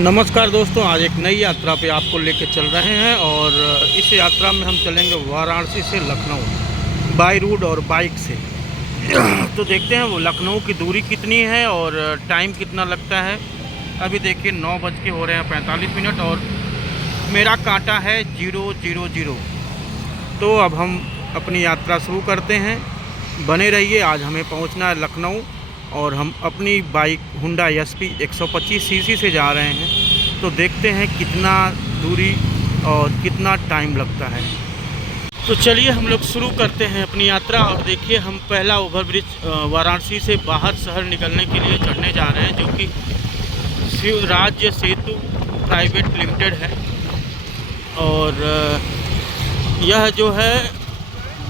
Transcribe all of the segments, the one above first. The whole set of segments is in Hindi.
नमस्कार दोस्तों, आज एक नई यात्रा पे आपको लेके चल रहे हैं और इस यात्रा में हम चलेंगे वाराणसी से लखनऊ बाई रोड और बाइक से। तो देखते हैं वो लखनऊ की दूरी कितनी है और टाइम कितना लगता है। अभी देखिए 9 बज के हो रहे हैं 45 मिनट और मेरा कांटा है 000। तो अब हम अपनी यात्रा शुरू करते हैं, बने रहिए। आज हमें पहुंचना है लखनऊ और हम अपनी बाइक हुंडई SP 125 सीसी से जा रहे हैं। तो देखते हैं कितना दूरी और कितना टाइम लगता है। तो चलिए हम लोग शुरू करते हैं अपनी यात्रा। और देखिए हम पहला ओवरब्रिज वाराणसी से बाहर शहर निकलने के लिए चढ़ने जा रहे हैं, जो कि शिवराज्य सेतु प्राइवेट लिमिटेड है। और यह जो है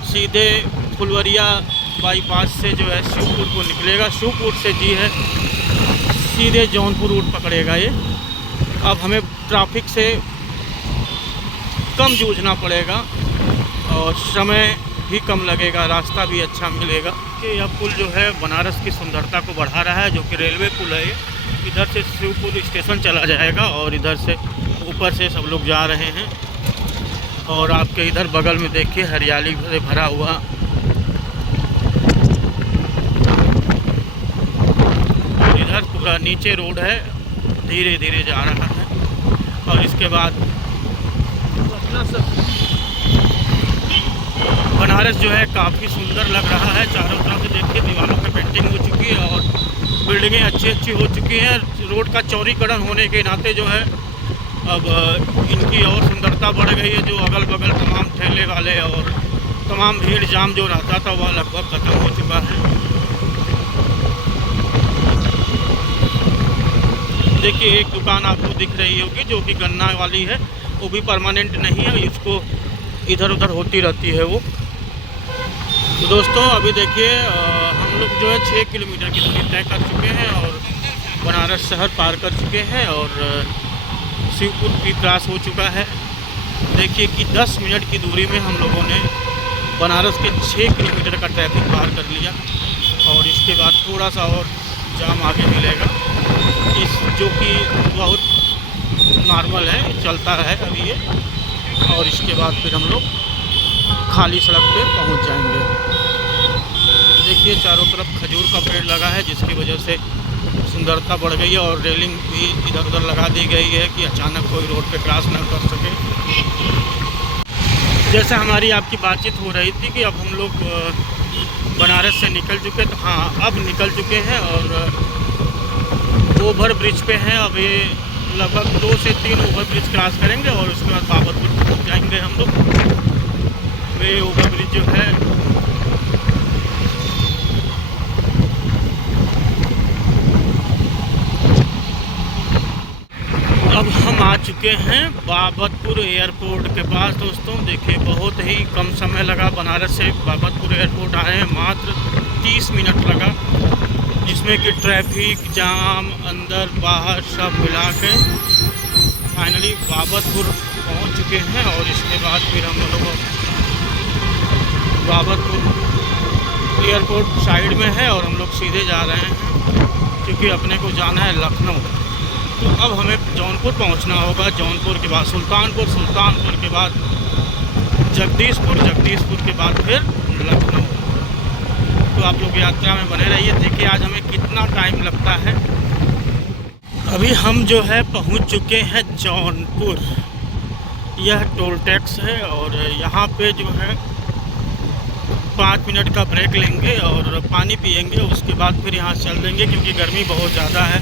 सीधे फुलवरिया बाईपास से जो है शिवपुर को निकलेगा। शिवपुर से जी है सीधे जौनपुर रूट पकड़ेगा ये। अब हमें ट्रैफिक से कम जूझना पड़ेगा और समय भी कम लगेगा, रास्ता भी अच्छा मिलेगा। कि यह पुल जो है बनारस की सुंदरता को बढ़ा रहा है, जो कि रेलवे पुल है। इधर से शिवपुर स्टेशन चला जाएगा और इधर से ऊपर से सब लोग जा रहे हैं। और आपके इधर बगल में देखिए हरियाली से भरा हुआ इधर पूरा नीचे रोड है, धीरे धीरे जा रहा है। और इसके बाद अपना सब बनारस जो है काफ़ी सुंदर लग रहा है। चारों तरफ से देखिए दीवारों पे पेंटिंग हो चुकी है और बिल्डिंगें अच्छी हो चुकी हैं। रोड का चौड़ीकरण होने के नाते जो है अब इनकी और सुंदरता बढ़ गई है। जो अगल बगल तमाम ठेले वाले और तमाम भीड़ जाम जो रहता था वह लगभग ख़त्म हो चुका है। देखिए एक दुकान आपको दिख रही होगी जो कि गन्ना वाली है, वो भी परमानेंट नहीं है, इसको इधर उधर होती रहती है वो। तो दोस्तों अभी देखिए हम लोग जो है 6 किलोमीटर की दूरी तय कर चुके हैं और बनारस शहर पार कर चुके हैं और शिवपुर भी क्रॉस हो चुका है। देखिए कि 10 मिनट की दूरी में हम लोगों ने बनारस के 6 किलोमीटर का ट्रैफिक पार कर लिया। और इसके बाद थोड़ा सा और जाम आगे मिलेगा, इस जो कि बहुत नॉर्मल है, चलता है अभी ये। और इसके बाद फिर हम लोग खाली सड़क पे पहुंच जाएंगे। देखिए चारों तरफ खजूर का पेड़ लगा है, जिसकी वजह से सुंदरता बढ़ गई है। और रेलिंग भी इधर उधर लगा दी गई है कि अचानक कोई रोड पे क्रॉस ना कर सके। जैसे हमारी आपकी बातचीत हो रही थी कि अब हम लोग बनारस से निकल चुके, तो हाँ अब निकल चुके हैं और ओवर ब्रिज पे हैं। अब ये लगभग 2 से 3 ओवर ब्रिज क्रॉस करेंगे और उसके बाद बाबतपुर पहुँच जाएंगे हम लोग। वे ओवर ब्रिज जो है अब हम आ चुके हैं बाबतपुर एयरपोर्ट के पास। दोस्तों देखिए बहुत ही कम समय लगा, बनारस से बाबतपुर एयरपोर्ट आए हैं मात्र 30 मिनट लगा, जिसमें कि ट्रैफिक जाम अंदर बाहर सब मिला के फाइनली बाबतपुर पहुंच चुके हैं। और इसके बाद फिर हम लोग बाबतपुर एयरपोर्ट साइड में है और हम लोग सीधे जा रहे हैं क्योंकि अपने को जाना है लखनऊ। तो अब हमें जौनपुर पहुंचना होगा, जौनपुर के बाद सुल्तानपुर, सुल्तानपुर के बाद जगदीशपुर, जगदीशपुर के बाद फिर लखनऊ। तो आप लोग यात्रा में बने रहिए। देखिए आज हमें कितना टाइम लगता है। अभी हम जो है पहुंच चुके हैं जौनपुर। यह टोल टैक्स है और यहाँ पे जो है 5 मिनट का ब्रेक लेंगे और पानी पिएंगे। उसके बाद फिर यहाँ चल देंगे क्योंकि गर्मी बहुत ज़्यादा है।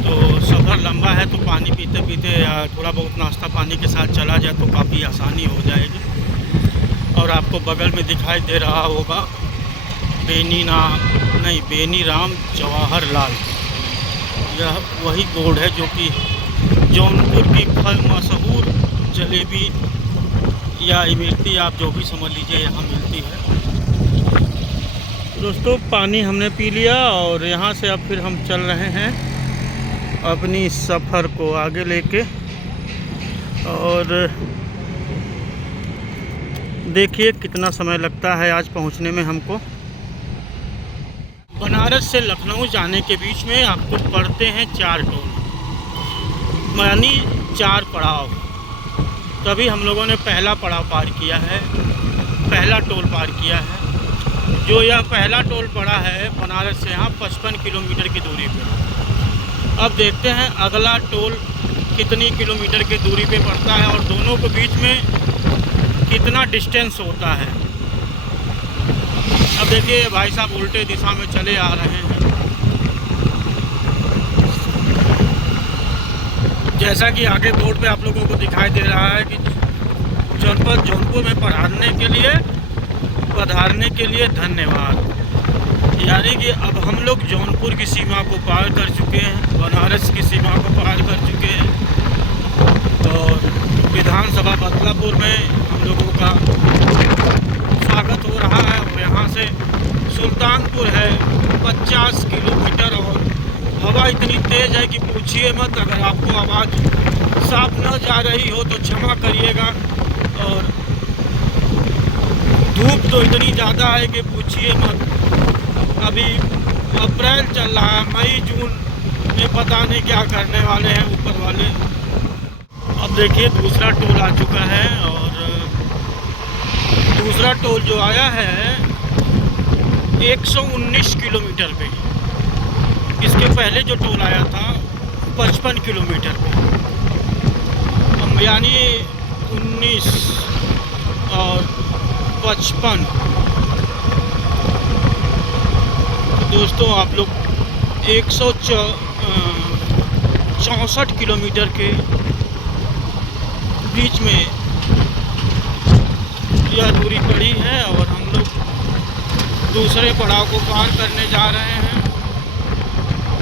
तो सफ़र लंबा है, तो पानी पीते पीते या थोड़ा बहुत नाश्ता पानी के साथ चला जाए तो काफ़ी आसानी हो जाएगी। और आपको बगल में दिखाई दे रहा होगा बेनी राम जवाहर लाल। यह वही बोर्ड है जो कि जौनपुर की मशहूर जलेबी या इमरती, आप जो भी समझ लीजिए, यहाँ मिलती है। दोस्तों पानी हमने पी लिया और यहाँ से अब फिर हम चल रहे हैं अपनी सफ़र को आगे लेके। और देखिए कितना समय लगता है आज पहुंचने में हमको। बनारस से लखनऊ जाने के बीच में आपको पड़ते हैं 4 टोल। यानी 4 पड़ाव। तभी हम लोगों ने पहला पड़ाव पार किया है, पहला टोल पार किया है। जो यह पहला टोल पड़ा है बनारस से यहाँ 55 किलोमीटर की दूरी पे। अब देखते हैं अगला टोल कितनी किलोमीटर की दूरी पे पड़ता है और दोनों के बीच में कितना डिस्टेंस होता है। अब देखिए भाई साहब उल्टे दिशा में चले आ रहे हैं। जैसा कि आगे बोर्ड पे आप लोगों को दिखाई दे रहा है कि जनपद जौनपुर में पधारने के लिए धन्यवाद। यानी कि अब हम लोग जौनपुर की सीमा को पार कर चुके हैं, बनारस की सीमा को पार कर चुके हैं। और विधानसभा बदलापुर में हम लोगों का स्वागत हो रहा है और यहाँ से सुल्तानपुर है 50 किलोमीटर। और हवा इतनी तेज़ है कि पूछिए मत। अगर आपको आवाज़ साफ न जा रही हो तो क्षमा करिएगा। और धूप तो इतनी ज़्यादा है कि पूछिए मत। अभी अप्रैल चल रहा है, मई जून में पता नहीं क्या करने वाले हैं ऊपर वाले। अब देखिए दूसरा टोल आ चुका है और दूसरा टोल जो आया है 119 किलोमीटर पे। इसके पहले जो टोल आया था 55 किलोमीटर पे, यानी 19 और 55। तो दोस्तों आप लोग 164 किलोमीटर के बीच में यह दूरी पड़ी है और हम लोग दूसरे पड़ाव को पार करने जा रहे हैं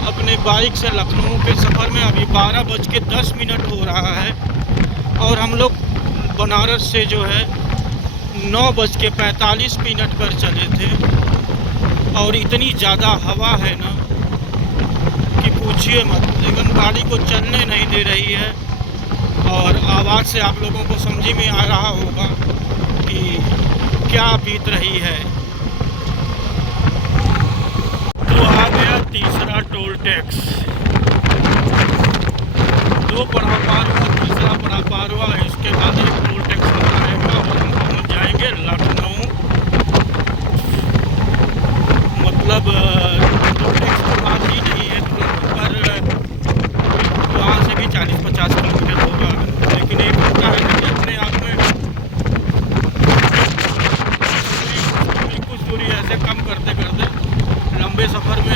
अपने बाइक से लखनऊ के सफ़र में। अभी 12:10 हो रहा है और हम लोग बनारस से जो है 9:45 पर चले थे। और इतनी ज़्यादा हवा है ना कि पूछिए मत, लेकिन गाड़ी को चलने नहीं दे रही है। और आवाज़ से आप लोगों को समझ में आ रहा होगा कि क्या बीत रही है। तो आ गया तीसरा टोल टैक्स। 2 पड़ाव पार हुआ, तीसरा पड़ाव पार हुआ। इसके बाद एक टोल टैक्स आएगा और हम पहुँच जाएंगे लखनऊ। मतलब टोल टैक्स तो बात ही नहीं है, पर वहाँ से भी 40-50 किलोमीटर होगा। लेकिन एक होता है कि अपने आप में कुछ दूरी ऐसे कम करते करते लंबे सफ़र में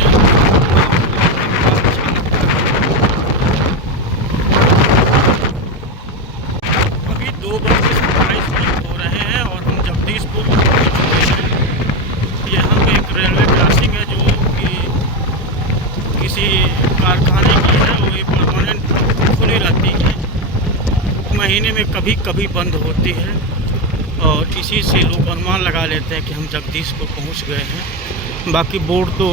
अभी 2:27 हो रहे हैं और हम जगदीशपुर पहुँच चुके हैं। यहाँ पे एक रेलवे क्रॉसिंग है जो कि किसी कारखाने की है। वो ये परमानेंट खुली रहती है, महीने में कभी कभी बंद होती है। और इसी से लोग अनुमान लगा लेते हैं कि हम जगदीशपुर पहुँच गए हैं। बाकी बोर्ड तो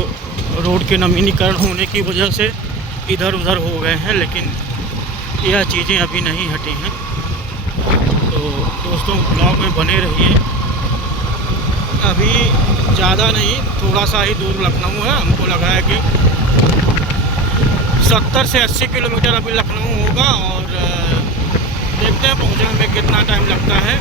रोड के नवीनीकरण होने की वजह से इधर उधर हो गए हैं, लेकिन यह चीज़ें अभी नहीं हटी हैं। तो दोस्तों ब्लॉग में बने रहिए। अभी ज़्यादा नहीं, थोड़ा सा ही दूर लखनऊ है। हमको लगा है कि 70 से 80 किलोमीटर अभी लखनऊ होगा और देखते हैं पहुँचने में कितना टाइम लगता है।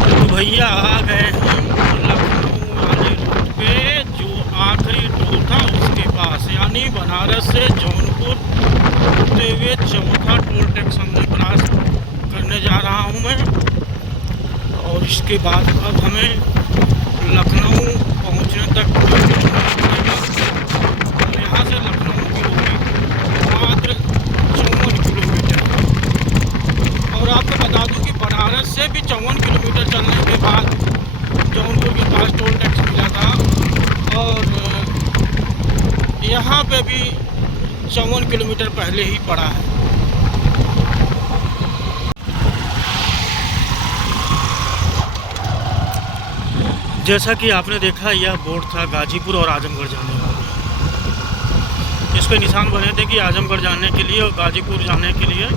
तो भैया आ गए हम लखनऊ वाले रूट पे, जो आखिरी टोल था उसके पास, यानी बनारस से जौनपुर होते हुए चौथा टोल टैक्स हमने क्रॉस करने जा रहा हूँ मैं। और इसके बाद अब हमें लखनऊ पहुँचने तक पड़ेगा। और यहाँ से लखनऊ की दूरी मात्र 54 किलोमीटर। और आपको बता दूँ कि बनारस से भी 54 किलोमीटर चलने के बाद जौनपुर के पास टोल टैक्स मिला था और यहाँ पे भी 54 किलोमीटर पहले ही पड़ा है। जैसा कि आपने देखा यह बोर्ड था गाजीपुर और आजमगढ़ जाने वाला। इस पे निशान बने थे कि आजमगढ़ जाने के लिए और गाजीपुर जाने के लिए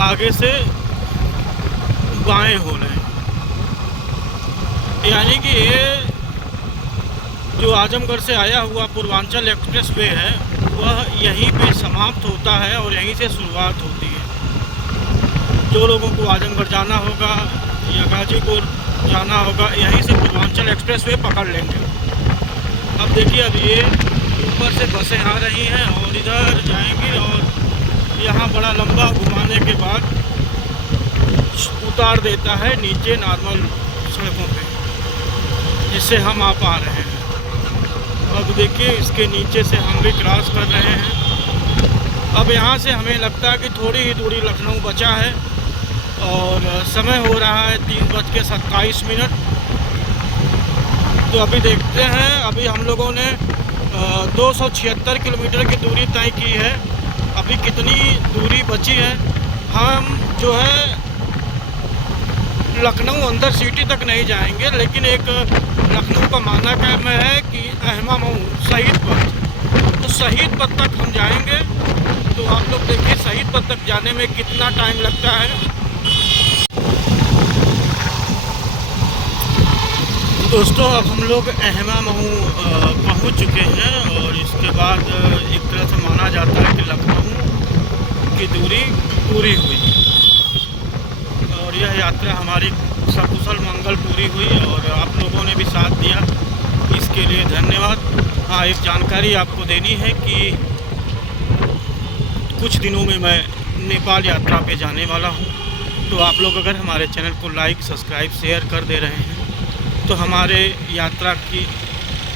आगे से बाएं हो रहे हैं। यानी कि ये जो आजमगढ़ से आया हुआ पूर्वांचल एक्सप्रेस वे है वह यहीं पे समाप्त होता है और यहीं से शुरुआत होती है। जो लोगों को आजमगढ़ जाना होगा या गाजीपुर जाना होगा यहीं से पूर्वांचल एक्सप्रेस वे पकड़ लेंगे। अब देखिए अब ये ऊपर से बसें आ रही हैं और इधर जाएंगी और यहाँ बड़ा लंबा घुमाने के बाद उतार देता है नीचे नॉर्मल सड़कों पे, जिससे हम आ पा रहे हैं। अब देखिए इसके नीचे से हम भी क्रॉस कर रहे हैं। अब यहाँ से हमें लगता है कि थोड़ी ही दूरी लखनऊ बचा है और समय हो रहा है 3:27। तो अभी देखते हैं, अभी हम लोगों ने 276 किलोमीटर की दूरी तय की है। अभी कितनी दूरी बची है, हम जो है लखनऊ अंदर सिटी तक नहीं जाएंगे, लेकिन एक लखनऊ का मानक है कि अहमा मऊ शहीद पथ, तो शहीद पथ तक हम जाएंगे। तो आप लोग देखिए शहीद पथ तक जाने में कितना टाइम लगता है। दोस्तों अब हम लोग अहमा मऊ पहुंच चुके हैं और इसके बाद एक तरह से माना जाता है कि लखनऊ की दूरी पूरी हुई और यह यात्रा हमारी सकुशल मंगल पूरी हुई और आप लोगों ने भी साथ दिया, इसके लिए धन्यवाद। हाँ, एक जानकारी आपको देनी है कि कुछ दिनों में मैं नेपाल यात्रा पे जाने वाला हूँ। तो आप लोग अगर हमारे चैनल को लाइक, सब्सक्राइब, शेयर कर दे रहे हैं तो हमारे यात्रा की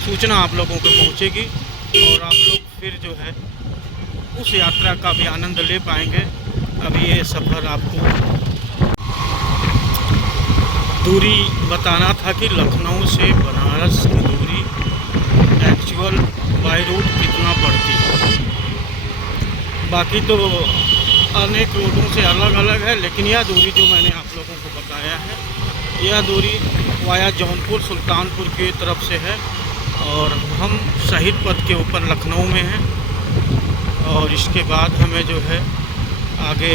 सूचना आप लोगों को पहुँचेगी और आप लोग फिर जो है उस यात्रा का भी आनंद ले पाएंगे। अभी ये सफ़र आपको दूरी बताना था कि लखनऊ से बनारस की दूरी एक्चुअल बाय रूट कितना पड़ती है। बाकी तो अनेक रोडों से अलग अलग है, लेकिन यह दूरी जो मैंने आप लोगों को बताया है, यह दूरी वाया जौनपुर सुल्तानपुर की तरफ से है और हम शहीद पथ के ऊपर लखनऊ में हैं। और इसके बाद हमें जो है आगे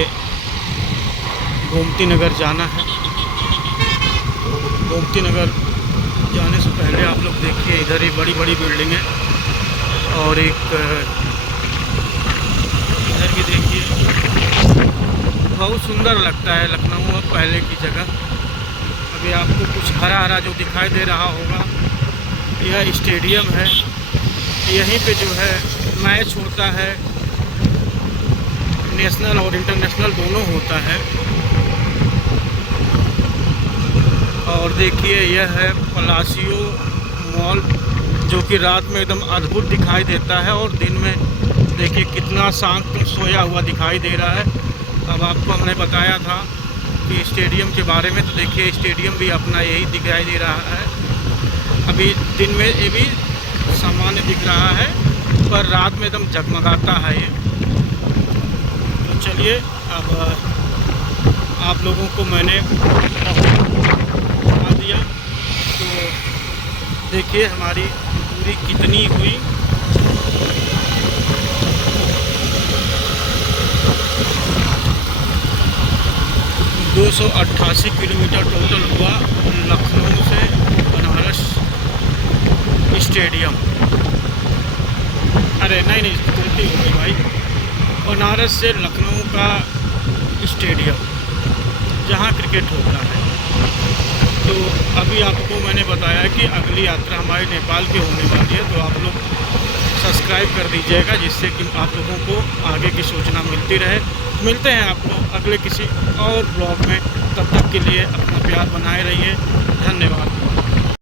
गोमती नगर जाना है। गोमती नगर जाने से पहले आप लोग देखिए इधर ही बड़ी बड़ी बिल्डिंग है और एक इधर भी देखिए, बहुत सुंदर लगता है लखनऊ अब पहले की जगह। अभी आपको कुछ हरा हरा जो दिखाई दे रहा होगा यह स्टेडियम है, यहीं पे जो है मैच होता है, नेशनल और इंटरनेशनल दोनों होता है। और देखिए यह है पलासियो मॉल, जो कि रात में एकदम अद्भुत दिखाई देता है और दिन में देखिए कितना शांत सोया हुआ दिखाई दे रहा है। अब आपको हमने बताया था कि स्टेडियम के बारे में, तो देखिए स्टेडियम भी अपना यही दिखाई दे रहा है। अभी दिन में ये भी सामान्य दिख रहा है पर रात में एकदम जगमगाता है ये। तो चलिए अब आप लोगों को मैंने बता दिया, तो देखिए हमारी दूरी कितनी हुई। दो 288 किलोमीटर टोटल हुआ लखनऊ से बनारस स्टेडियम। अरे नहीं गलती हो गई भाई, बनारस से लखनऊ का स्टेडियम जहाँ क्रिकेट होता है। तो अभी आपको मैंने बताया कि अगली यात्रा हमारी नेपाल की होने वाली है, तो आप लोग सब्सक्राइब कर दीजिएगा जिससे कि आप लोगों को आगे की सूचना मिलती रहे। मिलते हैं आपको अगले किसी और ब्लॉग में, तब तक के लिए अपना प्यार बनाए रहिए। धन्यवाद।